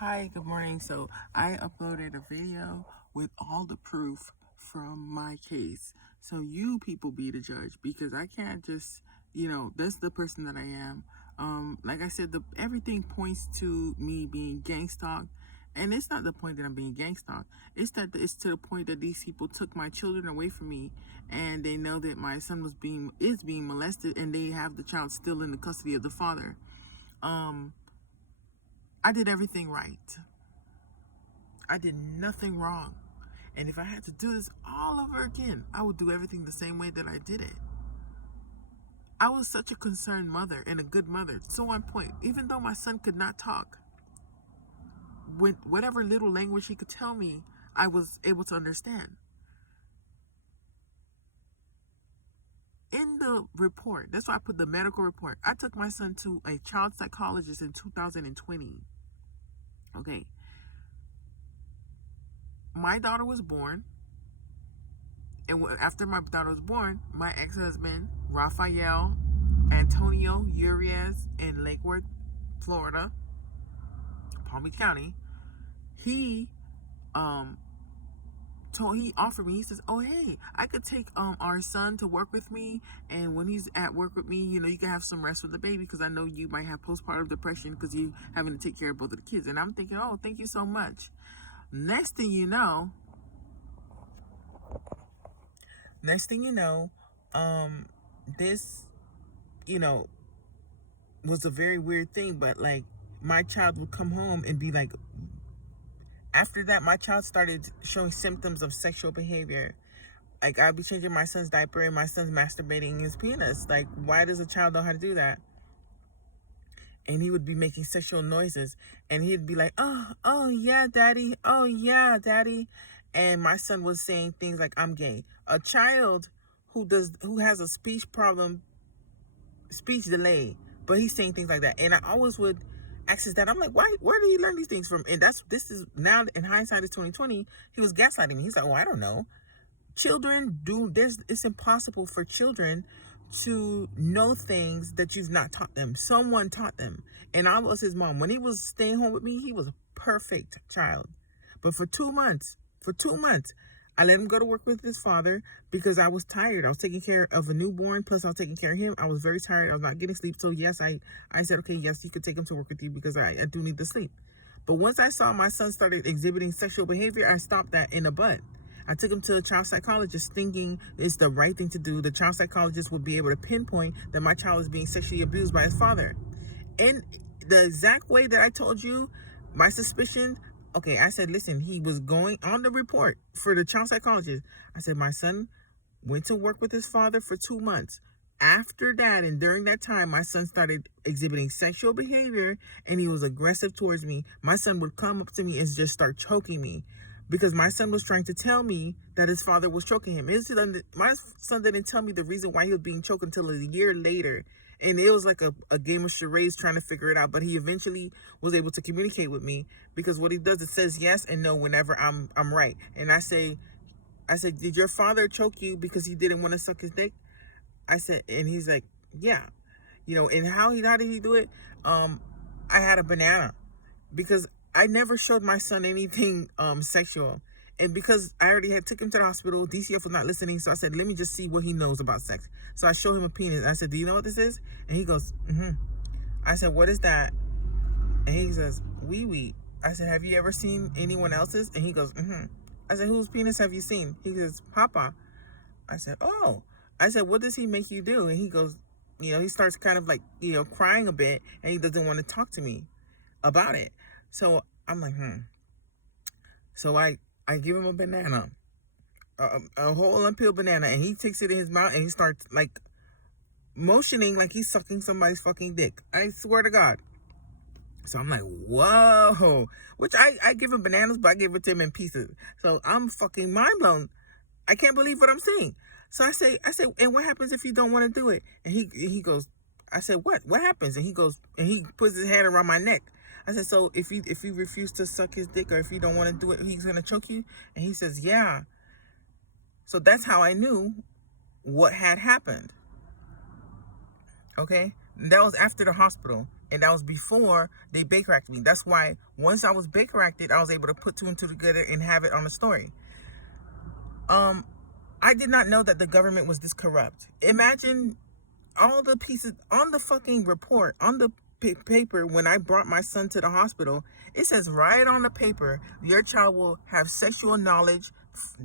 Hi, good morning. So I uploaded a video with all the proof from my case. So you people be the judge because I can't just, that's the person that I am. Like I said, everything points to me being gang stalked. And it's not the point that I'm being gang stalked. It's to the point that these people took my children away from me, and they know that my son is being molested, and they have the child still in the custody of the father. I did everything right. I did nothing wrong. And if I had to do this all over again, I would do everything the same way that I did it. I was such a concerned mother and a good mother, so on point. Even though my son could not talk, with whatever little language he could tell me, I was able to understand. In the report, that's why I put the medical report. I took my son to a child psychologist in 2020. Okay. My daughter was born. And after my daughter was born, my ex-husband, Rafael Antonio Urias in Lake Worth, Florida, Palm Beach County, he offered me, he says, oh hey, I could take our son to work with me, and when he's at work with me, you can have some rest with the baby, because I know you might have postpartum depression because you having to take care of both of the kids. And I'm thinking, oh, thank you so much. Next thing you know, this, was a very weird thing. But like, my child would come home and be like, after that, my child started showing symptoms of sexual behavior. Like, I'd be changing my son's diaper and my son's masturbating his penis. Like, why does a child know how to do that? And he would be making sexual noises, and he'd be like, oh yeah, daddy, oh yeah, daddy. And my son was saying things like, I'm gay. A child who has a speech problem, speech delay, but he's saying things like that. And I always would ask his dad, I'm like, where did he learn these things from? And this is now, in hindsight, is 2020. He was gaslighting me. He's like, oh, I don't know. Children do this. It's impossible for children to know things that you've not taught them. Someone taught them. And I was his mom. When he was staying home with me, he was a perfect child. But for 2 months, I let him go to work with his father because I was tired. I was taking care of a newborn, plus I was taking care of him. I was very tired. I was not getting sleep. So yes, I said, okay, yes, you could take him to work with you because I do need the sleep. But once I saw my son started exhibiting sexual behavior, I stopped that in the bud. I took him to a child psychologist thinking it's the right thing to do. The child psychologist would be able to pinpoint that my child is being sexually abused by his father. In the exact way that I told you, my suspicion, okay, I said, listen, he was going on the report for the child psychologist. I said, my son went to work with his father for 2 months. After that, and during that time, my son started exhibiting sexual behavior, and he was aggressive towards me. My son would come up to me and just start choking me because my son was trying to tell me that his father was choking him. My son didn't tell me the reason why he was being choked until a year later. And it was like a game of charades trying to figure it out. But he eventually was able to communicate with me, because what he does, it says yes and no whenever I'm right. And I said, did your father choke you because he didn't want to suck his dick? I said, and he's like, yeah. And how did he do it? I had a banana, because I never showed my son anything sexual. And because I already had took him to the hospital, DCF was not listening. So I said, let me just see what he knows about sex. So I showed him a penis. I said, do you know what this is? And he goes, mm-hmm. I said, what is that? And he says, wee wee. I said, have you ever seen anyone else's? And he goes, mm-hmm. I said, whose penis have you seen? He says, Papa. I said, oh. I said, what does he make you do? And he goes, he starts kind of like, crying a bit, and he doesn't want to talk to me about it. So I'm like, So I give him a banana, a whole unpeeled banana, and he takes it in his mouth, and he starts like motioning like he's sucking somebody's fucking dick. I swear to God. So I'm like, whoa. Which I give him bananas, but I give it to him in pieces. So I'm fucking mind blown. I can't believe what I'm seeing. So I say, and what happens if you don't want to do it? And he goes, I said, what happens? And he goes, and he puts his hand around my neck. I said, so if you refuse to suck his dick, or if you don't want to do it, he's going to choke you? And he says, yeah. So that's how I knew what had happened. Okay. That was after the hospital. And that was before they Baker acted me. That's why once I was Baker acted, I was able to put two and two together and have it on the story. I did not know that the government was this corrupt. Imagine all the pieces on the fucking report, on the paper, when I brought my son to the hospital, it says right on the paper, your child will have sexual knowledge,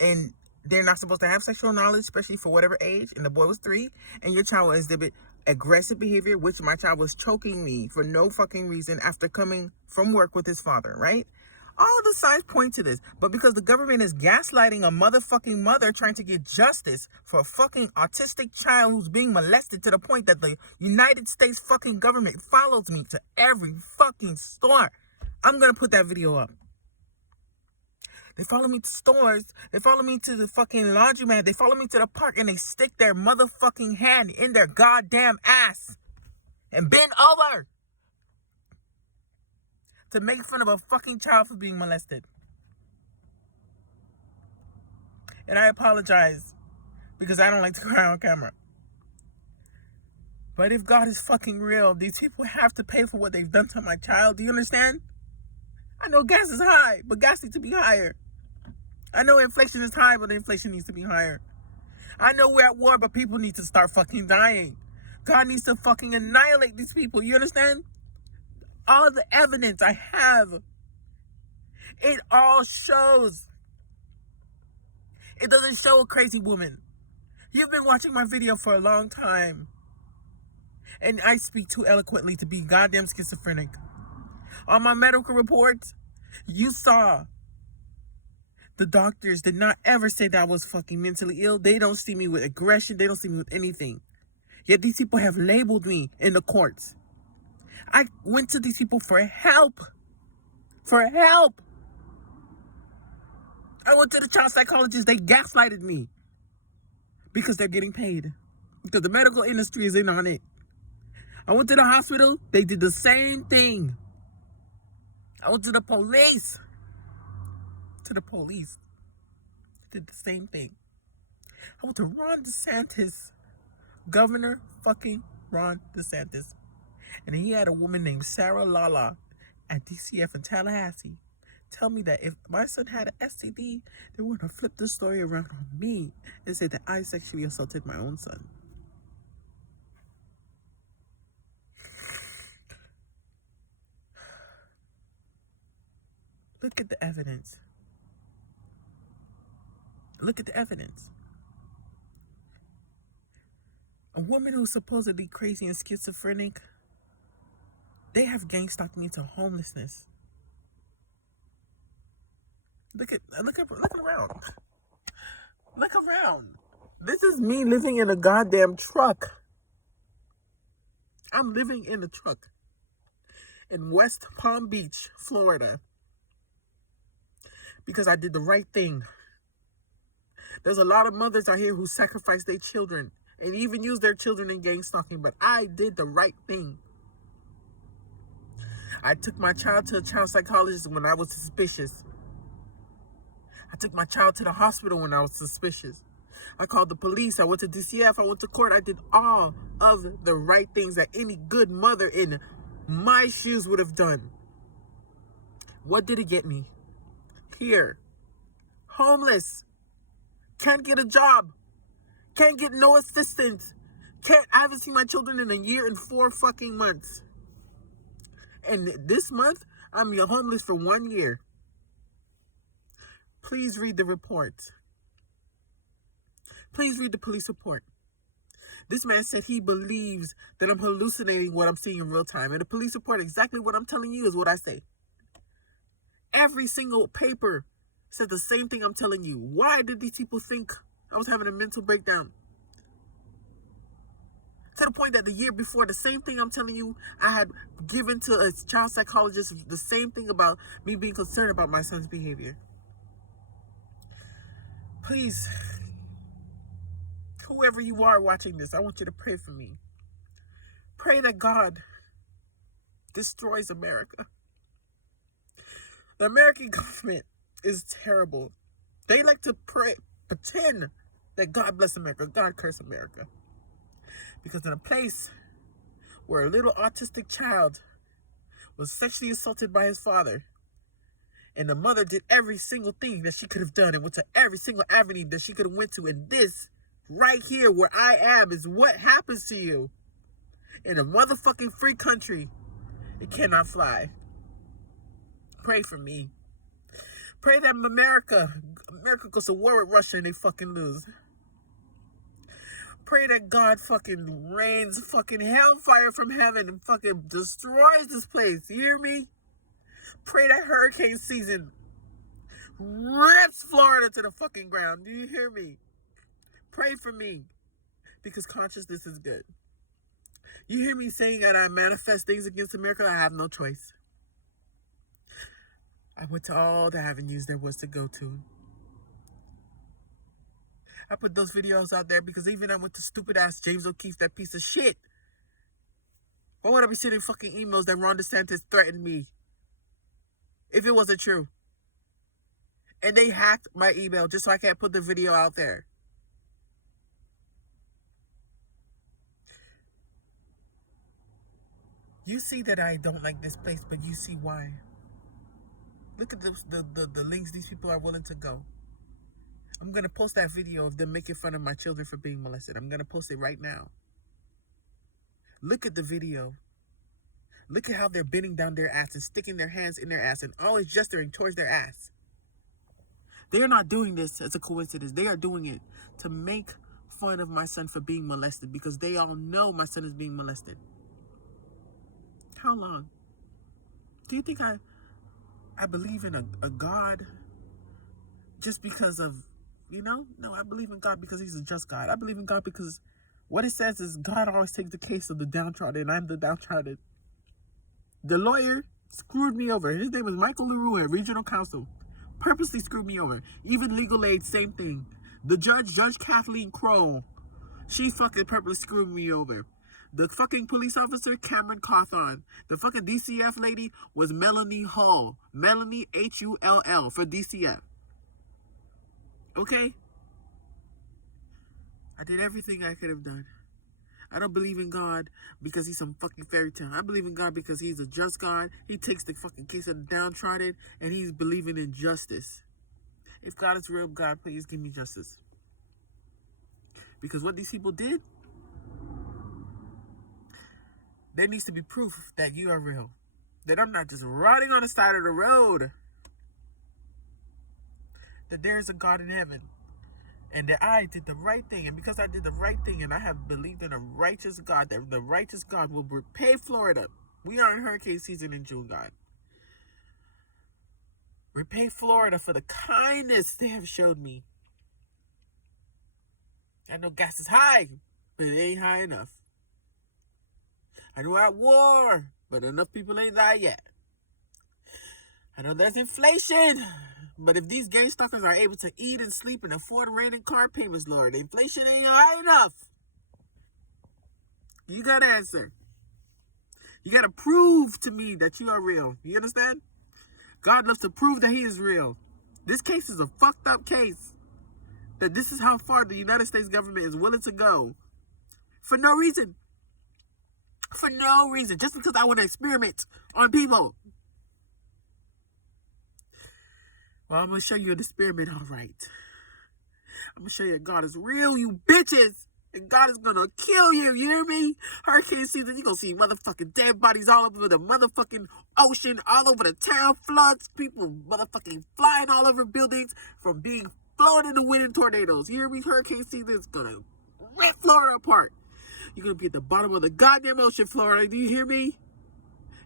and they're not supposed to have sexual knowledge, especially for whatever age, and the boy was 3, and your child will exhibit aggressive behavior, which my child was choking me for no fucking reason after coming from work with his father, right? All the signs point to this, but because the government is gaslighting a motherfucking mother trying to get justice for a fucking autistic child who's being molested to the point that the United States fucking government follows me to every fucking store. I'm gonna put that video up. They follow me to stores. They follow me to the fucking laundromat. They follow me to the park, and they stick their motherfucking hand in their goddamn ass and bend over to make fun of a fucking child for being molested. And I apologize because I don't like to cry on camera. But if God is fucking real, these people have to pay for what they've done to my child. Do you understand? I know gas is high, but gas needs to be higher. I know inflation is high, but inflation needs to be higher. I know we're at war, but people need to start fucking dying. God needs to fucking annihilate these people. You understand? All the evidence I have, it all shows. It doesn't show a crazy woman. You've been watching my video for a long time, and I speak too eloquently to be goddamn schizophrenic. On my medical reports, you saw the doctors did not ever say that I was fucking mentally ill. They don't see me with aggression. They don't see me with anything. Yet these people have labeled me in the courts. I went to these people for help. For help. I went to the child psychologist. They gaslighted me. Because they're getting paid. Because the medical industry is in on it. I went to the hospital. They did the same thing. I went to the police. Did the same thing. I went to Ron DeSantis. Governor fucking Ron DeSantis. And he had a woman named Sarah Lala at DCF in Tallahassee tell me that if my son had an STD, they were going to flip the story around on me and say that I sexually assaulted my own son. Look at the evidence. Look at the evidence. A woman who's supposedly crazy and schizophrenic, they have gang stalked me into homelessness. Look around. Look around. This is me living in a goddamn truck. I'm living in a truck in West Palm Beach, Florida, because I did the right thing. There's a lot of mothers out here who sacrifice their children and even use their children in gang stalking, but I did the right thing. I took my child to a child psychologist when I was suspicious. I took my child to the hospital when I was suspicious. I called the police. I went to DCF. I went to court. I did all of the right things that any good mother in my shoes would have done. What did it get me? Here. Homeless. Can't get a job. Can't get no assistance. I haven't seen my children in a year and 4 fucking months. And this month, I'm homeless for 1 year. Please read the report. Please read the police report. This man said he believes that I'm hallucinating what I'm seeing in real time. And the police report, exactly what I'm telling you is what I say. Every single paper said the same thing I'm telling you. Why did these people think I was having a mental breakdown? To the point that the year before, the same thing I'm telling you, I had given to a child psychologist the same thing about me being concerned about my son's behavior. Please, whoever you are watching this, I want you to pray for me. Pray that God destroys America. The American government is terrible. They like to pretend that God bless America, God curse America. Because in a place where a little autistic child was sexually assaulted by his father. And the mother did every single thing that she could have done and went to every single avenue that she could have went to. And this right here where I am is what happens to you. In a motherfucking free country, it cannot fly. Pray for me. Pray that America goes to war with Russia and they fucking lose. Pray that God fucking rains fucking hellfire from heaven and fucking destroys this place. You hear me? Pray that hurricane season rips Florida to the fucking ground. Do you hear me? Pray for me. Because consciousness is good. You hear me saying that I manifest things against America? I have no choice. I went to all the avenues there was to go to. I put those videos out there because even I went to stupid ass James O'Keefe, that piece of shit. Why would I be sending fucking emails that Ron DeSantis threatened me if it wasn't true? And they hacked my email just so I can't put the video out there. You see that I don't like this place, but you see why. Look at the links these people are willing to go. I'm going to post that video of them making fun of my children for being molested. I'm going to post it right now. Look at the video. Look at how they're bending down their ass and sticking their hands in their ass and always gesturing towards their ass. They are not doing this as a coincidence. They are doing it to make fun of my son for being molested because they all know my son is being molested. How long? Do you think I believe in a God just because of, No, I believe in God because he's a just God. I believe in God because what it says is God always takes the case of the downtrodden, and I'm the downtrodden. The lawyer screwed me over. His name is Michael LaRue at Regional Counsel. Purposely screwed me over. Even legal aid, same thing. The Judge Kathleen Kroll, she fucking purposely screwed me over. The fucking police officer, Cameron Cawthon. The fucking DCF lady was Melanie Hull. Melanie Hull for DCF. Okay? I did everything I could have done. I don't believe in God because he's some fucking fairy tale. I believe in God because he's a just God. He takes the fucking case of the downtrodden and he's believing in justice. If God is real, God, please give me justice. Because what these people did, there needs to be proof that you are real. That I'm not just rotting on the side of the road. That there is a God in heaven. And that I did the right thing. And because I did the right thing and I have believed in a righteous God, that the righteous God will repay Florida. We are in hurricane season in June, God. Repay Florida for the kindness they have showed me. I know gas is high, but it ain't high enough. I know we're at war, but enough people ain't died yet. I know there's inflation, but if these gang stalkers are able to eat and sleep and afford rent and car payments, Lord, inflation ain't high enough. You got to answer. You got to prove to me that you are real. You understand? God loves to prove that he is real. This case is a fucked up case. That this is how far the United States government is willing to go. For no reason. For no reason. Just because I want to experiment on people. Well, I'm going to show you an experiment, all right. I'm going to show you that God is real, you bitches. And God is going to kill you, you hear me? Hurricane season, you're going to see motherfucking dead bodies all over the motherfucking ocean, all over the town, floods, people motherfucking flying all over buildings from being blown in the wind in tornadoes. You hear me? Hurricane season is going to rip Florida apart. You're going to be at the bottom of the goddamn ocean, Florida. Do you hear me?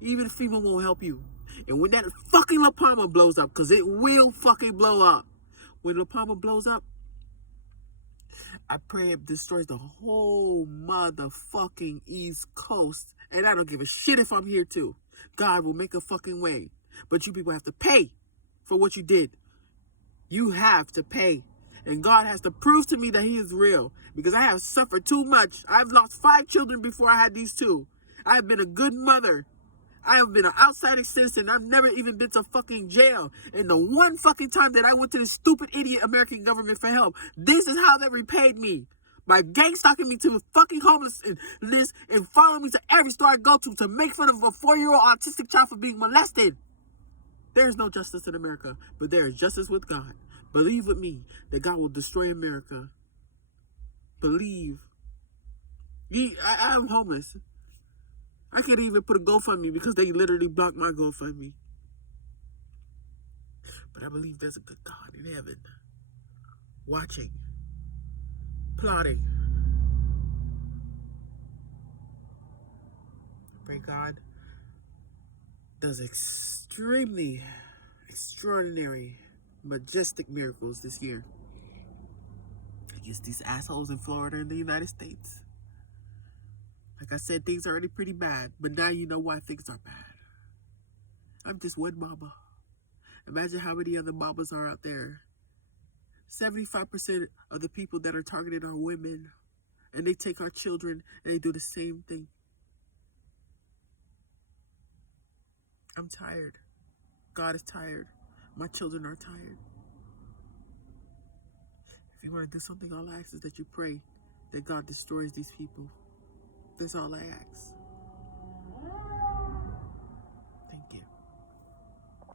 Even FEMA won't help you. And when that fucking La Palma blows up, because it will fucking blow up. When La Palma blows up, I pray it destroys the whole motherfucking East Coast. And I don't give a shit if I'm here too. God will make a fucking way. But you people have to pay for what you did. You have to pay. And God has to prove to me that he is real. Because I have suffered too much. I've lost 5 children before I had these 2. I have been a good mother. I have been an outside citizen. I've never even been to fucking jail. And the one fucking time that I went to this stupid idiot American government for help, this is how they repaid me. by gang stalking me to fucking homelessness and following me to every store I go to make fun of a 4-year-old autistic child for being molested. There is no justice in America, but there is justice with God. Believe with me that God will destroy America. Believe. I'm homeless. I can't even put a GoFundMe because they literally blocked my GoFundMe. But I believe there's a good God in heaven, watching, plotting. I pray God does extremely extraordinary, majestic miracles this year against these assholes in Florida and the United States. Like I said, things are already pretty bad, but now you know why things are bad. I'm just one mama. Imagine how many other mamas are out there. 75% of the people that are targeted are women, and they take our children and they do the same thing. I'm tired. God is tired. My children are tired. If you want to do something, all I ask is that you pray that God destroys these people. That's all I ask.